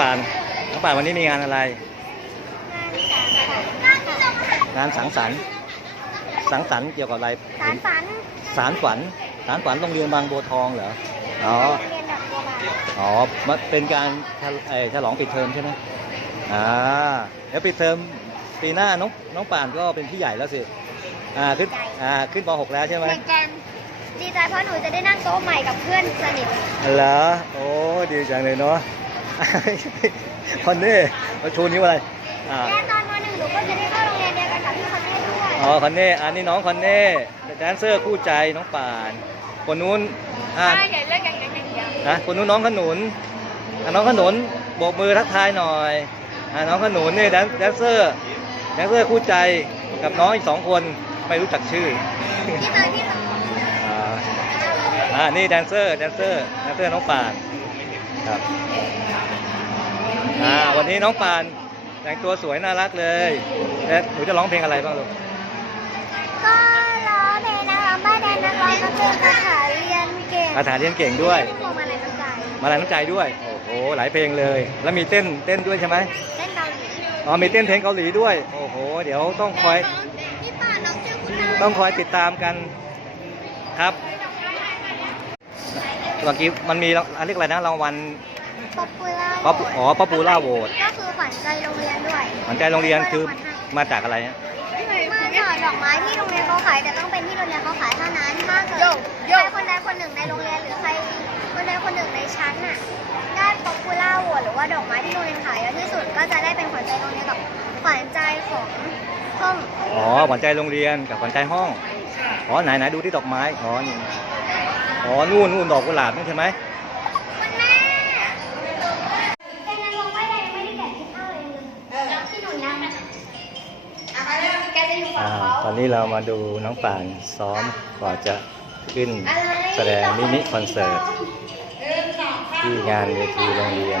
ป่านน้องป่านวันนี้มีงานอะไร งานสังสรรค์ สังสรรค์เกี่ยวกับอะไรสารฝันสารฝันสารฝันโรงเรียนบางบัวทองเหรอ อ๋อเรียนแบบบัวบานอ๋อ มันเป็นการฉลเอ่อฉลองปิดเทอมใช่ไหมอ่าแล้วปิดเทอมปีหน้าน้องน้องป่านก็เป็นพี่ใหญ่แล้วสิ อ่าขึ้น อ่าขึ้นป .6 แล้วใช่ไหมดีใจดีใจเพราะหนูจะได้นั่งโต๊ะใหม่กับเพื่อนสนิทเหรอ โอ้ ดีจังเลยเนาะ คนนี้มาชูนิ้วอะไรอ่าและตอนมหนึ่งหนูก็จะได้เข้าโรงเรียนเดียวกันกับพี่คนนี้ด้วยอ๋อคนนี้อันนี้น้องคนนี้แดนเซอร์คู่ใจน้องป่านคนนู้นอ่าใช่อย่าเลิกอย่างนั้นอย่างเดียวนะคนนู้นน้องขนุนอะน้องขนุนโบกมือทักทายหน่อยอะน้องขนุนนี่แดนแดนเซอร์แดนเซอร์คู่ใจกับน้องอีกสองคนไม่รู้จักชื่อพี่เตยพี่เตยอ่าอ่านี่แดนเซอร์แดนเซอร์แดนเซอร์น้องปาน ครับอ่าวันนี้น้องปานแต่งตัวสวยน่ารักเลยแล้วหนูจะร้องเพลงอะไรบ้างลูกก็ร้องเพลงนะคะบ้านแดนนักร้องนักเพลงคาถาเรียนเก่งคาถาเรียนเก่งด้วยพวงมาลัยน้ำใจมาลายน้ำใจด้วย โอ้โห หลายเพลงเลย แล้วมีเต้นเต้นด้วยใช่ไหมเล่นเกาหลีอ๋อมีเต้นเพลงเกาหลีด้วย โอ้โห เดี๋ยวต้องคอยพี่ป่าน้องชื่อคุณนาต้องคอยติดตามกันครับ เมื่อกี้มันมีอันเรียกอะไรนะรางวัลป๊อปปูล่าป๊อปอ๋อป๊อปปูล่าโหวตก็คือขวัญใจโรงเรียนด้วยขวัญใจโรงเรียนคือมาจากอะไรฮะมาจากดอกไม้ที่โรงเรียนเขาขายแต่ต้องเป็นที่โรงเรียนเขาขายเท่านั้นถ้าเกิดใครคนใดคนหนึ่งในโรงเรียนหรือใครคนใดคนหนึ่งในชั้นน่ะได้ป๊อปปูล่าโหวตหรือว่าดอกไม้ที่โรงเรียนขายเยอะที่สุดก็จะได้เป็นขวัญใจโรงเรียนกับขวัญใจของห้องอ๋อขวัญใจโรงเรียนกับขวัญใจห้องอ๋อไหนไหนดูที่ดอกไม้อ๋อนี่ อ๋อ นู่นนู่นดอกกุหลาบนี่ใช่ไหมคุณแม่แกนั้นลงไม่ได้ยังไม่ได้แกะกินข้าวเลยแล้วที่หนูยังนะอะไปเร็วแกจะอยู่ฝั่อ่างเขาตอนนี้เรามาดูน้องป่านซ้อมก่อนจะขึ้นแสดงมินิคอนเสิร์ตที่งานเวทีโรงเรียน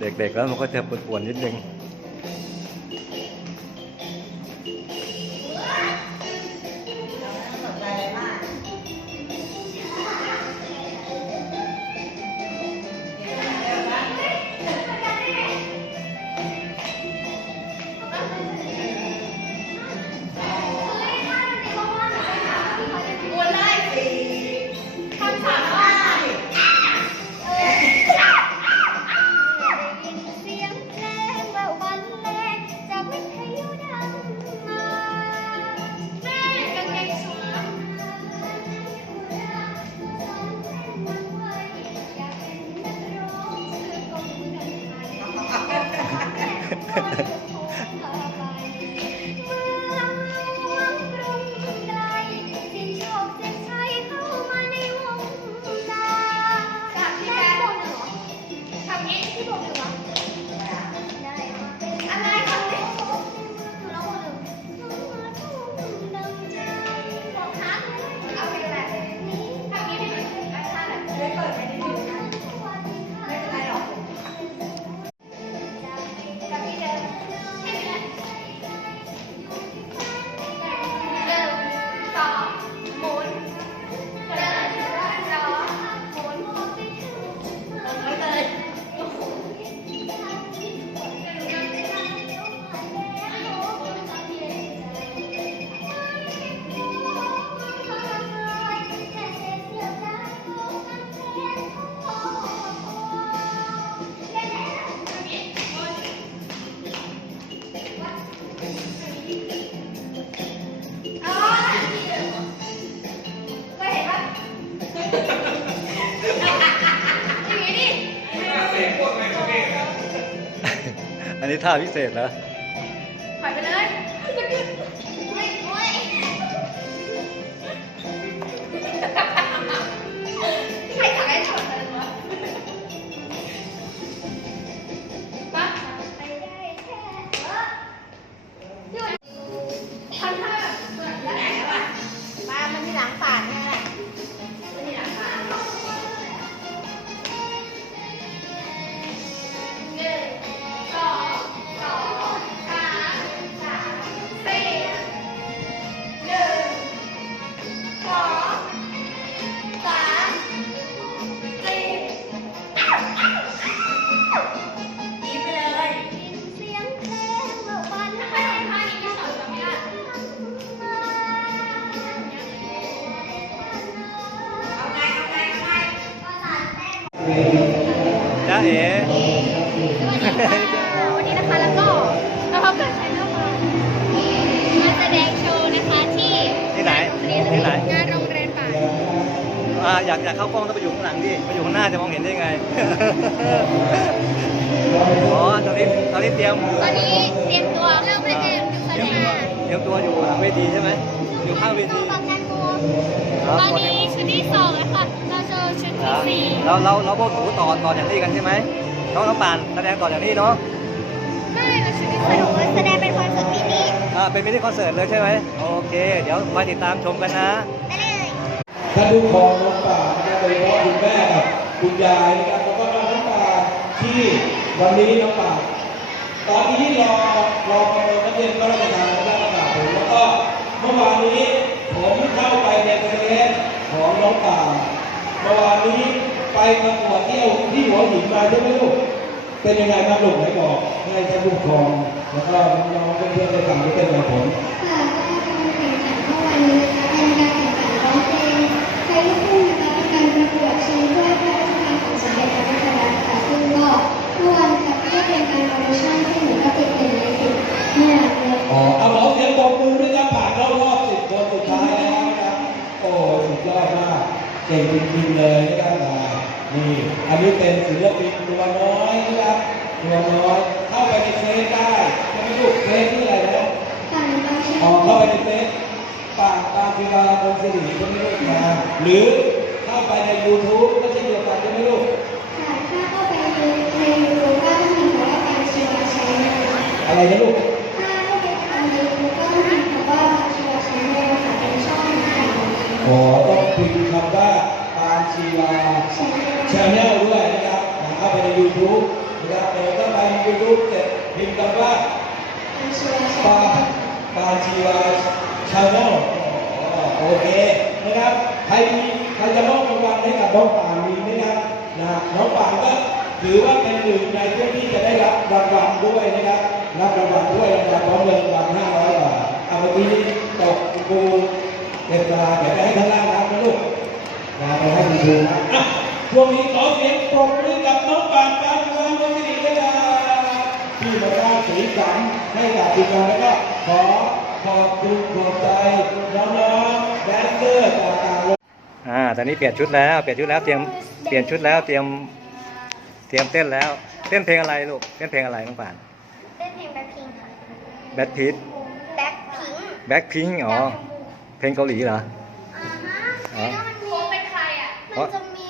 เด็กๆแล้วมันก็จะปวดๆนิดนึง นนี้ท่าพิเศษเหรอถอยไปเลย จ้าเอ๋วันนี้นะคะแล้วก็เราพบกับชายเนอร์มามาแสดงโชว์นะคะที่ที่ไหนที่ไหนงานโรงเรียนป่าอ่าอยากอยากเข้ากล้องต้องไปอยู่ข้างหลังดิไปอยู่ข้างหน้าจะมองเห็นได้ไงอ๋อตอนนี้ตอนนี้เตรียมตอนนี้เตรียมตัวเริ่มแสดงแสเตรียมดตัวงเตรียมตัวอยู่หลังเวทีใช่ไหมอยู่ข้างเวทีฟังกันดูครับตอนนี้ชุดที่สองแล้วค่ะเราเจอ ชุดคที่รับสี่เราเราเราพวกหนูต่อต่ออย่างนี้กันใช่ไหมน้องน้องป่านแสดงต่ออย่างนี้เนาะไม่เราชุดที่สองแสดงเป็นคอนเสิร์ตมินิอ่าเป็นมินิคอนเสิร์ตเลยใช่ไหมโอเค เดี๋ยวมาติดตามชมกันนะได้เลยท่านผู้ปกครองน้องป่านะครับโดยเฉพาะคุณแม่กับคุณยายนะครับแล้วก็น้องป่าที่วันนี้น้องป่าตอนนี้รอรอประเมินนักเรียนก็ราชการและประกาศผลแล้วก็เมื่อวานนี้ผมเข้าไปในเฟซของน้องป่าเมื่อวานนี้ไปประกวดที่เอที่หัวหินมาใช่ไหมลูก เป็นยังไงครับลูกไหนบอกให้ท่านผู้ปกครองแล้วก็น้องๆเพื่อนๆได้ฟังด้วยกันนะผลค่ะการแข่งขันเมื่ เก่งจริงๆเลยนะครับอ่านี่อันนี้เป็นศิลปินตัวน้อยนะครับตัวน้อยเข้าไปในเฟซได้ใช่ไหมลูกเฟซที่อะไรนะค่ะน้องแชอ๋อมป์เข้าไปในเฟซป่างตามศิลาคงสิริใช่ไหมลูกนะหรือเข้าไปใน YouTube ก็เช่นเดียวกันใช่ไหมลูกค่ะถ้าเข้าไปในในยูทูบก็ต้องพิมพ์คำว่าการเชียร์ชแนลอะไรนะลูกถ้าเข้าไปทางยูทูบก็ต้องพิมพ์คำว่าเชียร์ชแนลค่ะเป็นช่อ ปานชีลาชแนลชแนลด้วยนะครับเข้าไปใน YouTube นะครับเออถ้าไปใน YouTube เสร็จพิมพ์คำว่าการชียร์ชแนปาปาชีวาชาแนลโอเคนะครับใครมีใครจะมอบรางวัลให้กับน้องป่านมีไหมครับนะน้องป่านก็ถือว่าเป็นหนึ่งในผู้ที่จะได้รับรางวัลด้วยนะครับรับรางวัลด้วยรางวัลพร้อมเงินรางวัล500บาทเอาเมื่อกี้ตกครูเด็กตาเดี๋ยวให้ข้างล่างนะ นะไปให้คุณครูนะอะช่วงนี้ขอเสียงปรบมือกับน้องปานปานวางวัสิริด้วยนะที่มาสร้างสีสันให้กับทีมงานแล้วก็ขอขอบคุณขอบใจน้องๆแดนเซอร์จากต่างโรงอ่า ตอนนี้เปลี่ยนชุดแล้ว เปลี่ยนชุดแล้ว เตรียม เปลี่ยนชุดแล้ว เตรียม เตรียมเต้นแล้ว เต้นเพลงอะไรลูก เต้นเพลงอะไรน้องป่าน เต้นเพลงแบ็คพิงค่ะแบทพีทแบ็คพิงแบ็คพิงอ๋อ เพลงเกาหลีเหรอ อ่าฮะอ๋อแล้วมันมีเป็นใคร อะมันจะมี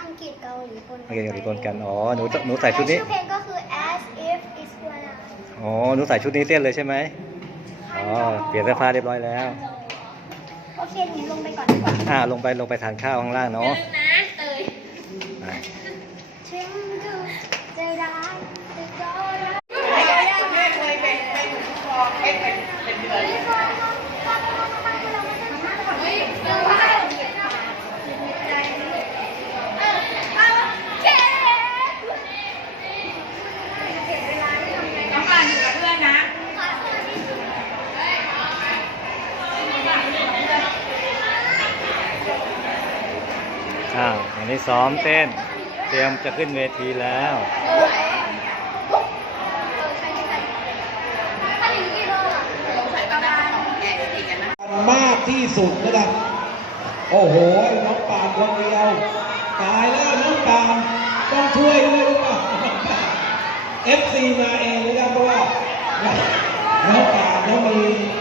อังกฤษเกาหลีปนโอเคเกาหลีปนกัน อ๋อ หนูหนูใส่ชุดนี้ ชื่อเพลงก็คือ as if it's one night อ๋อ หนูใส่ชุดนี้เต้นเลยใช่ไหมอ๋อ เปลี่ยนเสื้อผ้าเรียบร้อยแล้ว โอเคหนูลงไปก่อนดีกว่าอ่า ลงไปลงไปทานข้าวข้างล่างเนาะ นะเตย อ่า ถึงดูใจร้ายแต่ก็รัก ไม่เคยเป็นเป็นคอเป็นเป็นเป็นเดือนเฮ้ยเดี๋ยวว่าเออเอาเค้ก น้องปานอยู่กับเพื่อนนะ ขอโทษที่สุด อ้าวอันนี้ ซ้อมเต้น เตรียมจะขึ้นเวทีแล้วมากที่สุดนะครับ โอ้โห น้องปานคนเดียว ตายแล้วน้องปานต้องช่วยด้วยหรือเปล่า FC มาเองนะครับเพราะว่าน้องปานเขามี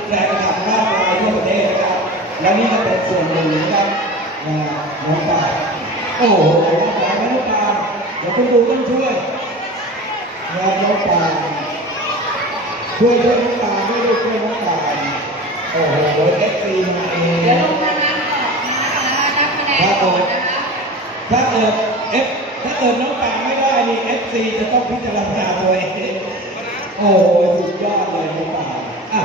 แรงกระทำมากมายทั่วประเทศนะครับ และนี่ก็เป็นส่วนหนึ่งนะครับน้องปาน โอ้โหน้อน้องปาเดี๋ยวคุณดูต้องช่วยนะน้องปาช่วยช่วยน้องปานด้วยลูกช่วยน้องปาโอ้โห FC มาเองเดี๋ยวลงมานับก่อนนะคะนับคะแนนถ้าก่เกิอนดนะคะถ้าเกิดเอฟถ้าเกิดน้องปาไม่ได้นี่เอฟซีจะต้องพิจารณาตัวเองโอ้โหสุดยอดเลยน้องปางอะ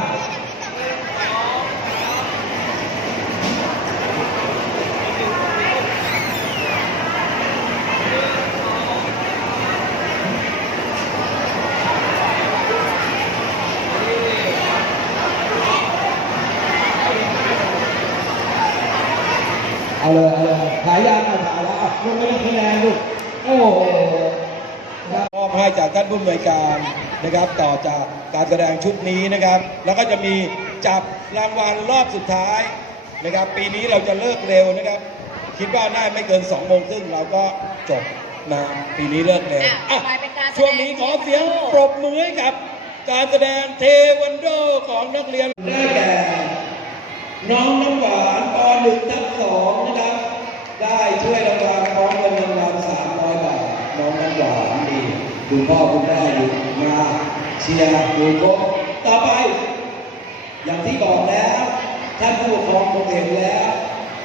เอาเลาเลยถ่ายยางเอาถ่ายแล้วอะลงไปในคะแนนลูก โอ้โหครับมอบให้จากท่านผู้อำนวยการนะครับ ต่อจากการแสดงชุดนี้นะครับ แล้วก็จะมีจับรางวัลรอบสุดท้ายนะครับ ปีนี้เราจะเลิกเร็วนะครับ คิดว่าน่าไม่เกิน2โมงครึ่งเราก็จบนะปีนี้เลิกเร็วอะอะต่อไปเป็นการแสดงช่วงนี้ขอเสียงปรบมือให้กับ การแสดงเทวันโดของนักเรียนได้แก่น้องน้ำหวานป .1 ทับ2นะครับ ได้ช่วยรางวัลพร้อมเงินรางวัล300บาท น้องน้ำหวานดีคุณพ่อคุณแม่อยู่มาเชียร์ดูโกต่อไป อย่างที่บอกแล้วท่านผู้ปกครองคงเห็นแล้ว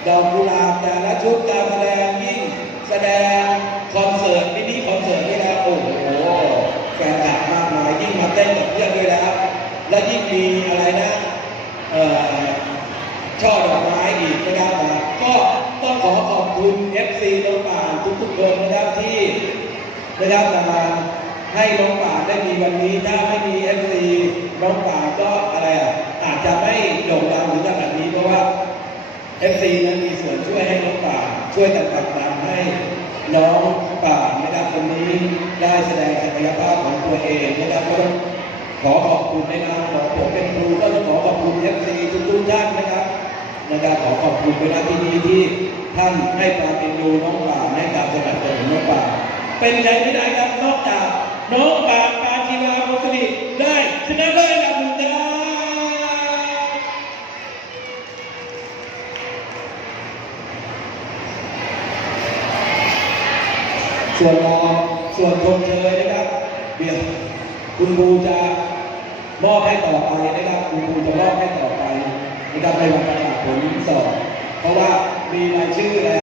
ดอกกุหลาบแต่ละชุดการแสดงยิ่งแสดงคอนเสิร์ตมินิคอนเสิร์ตนี่แล้วโอ้โหแฟนคลับมากมายยิ่งมาเต้นกับเพื่อนด้วยแล้วและยิ่งมีอะไรนะเอ่อ ช่อดอกไม้อีกนะครับนะก็ต้องขอขอบคุณ FC น้องป่านทุกๆคนนะครับที่ ได้รับมาให้น้องป่าได้มีวันนี้ถ้าไม่มี FC น้องป่าก็อะไรอะอาจจะไม่โด่งดังถึงขนาดนี้เพราะว่า FC นั้นมีส่วนช่วยให้น้องป่าช่วยกันผลักดันให้น้องป่านะครับคนนี้ได้แสดงศักยภาพของตัวเองนะครับก็ขอขอบคุณในนามของผมเป็นครูก็ต้องขอขอบคุณเอฟซีทุกๆท่านนะครับนะครับขอขอบคุณในหน้าที่นี้ที่ท่านให้ความเป็นดูน้องป่าให้การสนับสนุนน้องป่า เป็นใจไม่ได้ครับนอกจากน้องป่าปาชีวาโมสลิได้ชนะเลิศอันดับหนึ่งส่วนอส่วนชมเชยนะครับเดี๋ยวคุณครูจะมอบให้ต่อไปนะครับคุณครูจะมอบให้ต่อไปนะครับในวันประกาศผลสอบเพราะว่ามีรายชื่อแล้ว